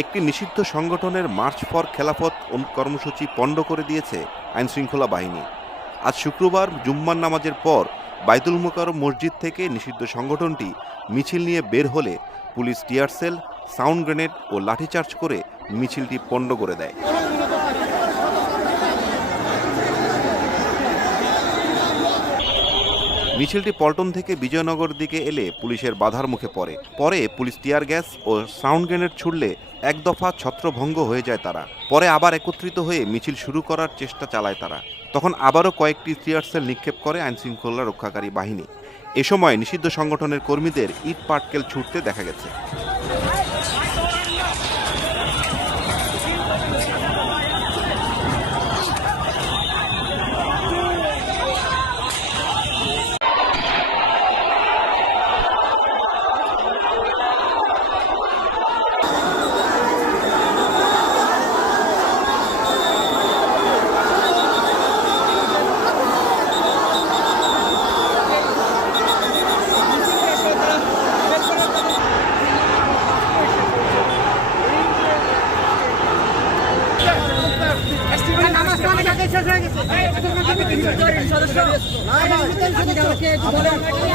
একটি নিষিদ্ধ সংগঠনের মার্চ ফর খেলাফত কর্মসূচি পণ্ড করে দিয়েছে আইনশৃঙ্খলা বাহিনী। আজ শুক্রবার জুম্মার নামাজের পর বাইতুল মোকাররম মসজিদ থেকে নিষিদ্ধ সংগঠনটি মিছিল নিয়ে বের হলে police tear shell, sound grenade ও লাঠিচার্জ করে মিছিলটি পণ্ড করে দেয়। মিছিলটি পল্টন থেকে বিজয়নগর দিকে এলে পুলিশের বাধার মুখে পরে পুলিশ টিয়ার গ্যাস ও সাউন্ড গ্রেনেড ছুড়লে এক দফা ছত্রভঙ্গ হয়ে যায় তারা। পরে আবার একত্রিত হয়ে মিছিল শুরু করার চেষ্টা চালায় তারা। তখন আবারও কয়েকটি টিয়ার সেল নিক্ষেপ করে আইনশৃঙ্খলা রক্ষাকারী বাহিনী। এ সময় নিষিদ্ধ সংগঠনের কর্মীদের ইট পাটকেল ছুটতে দেখা গেছে। আপনার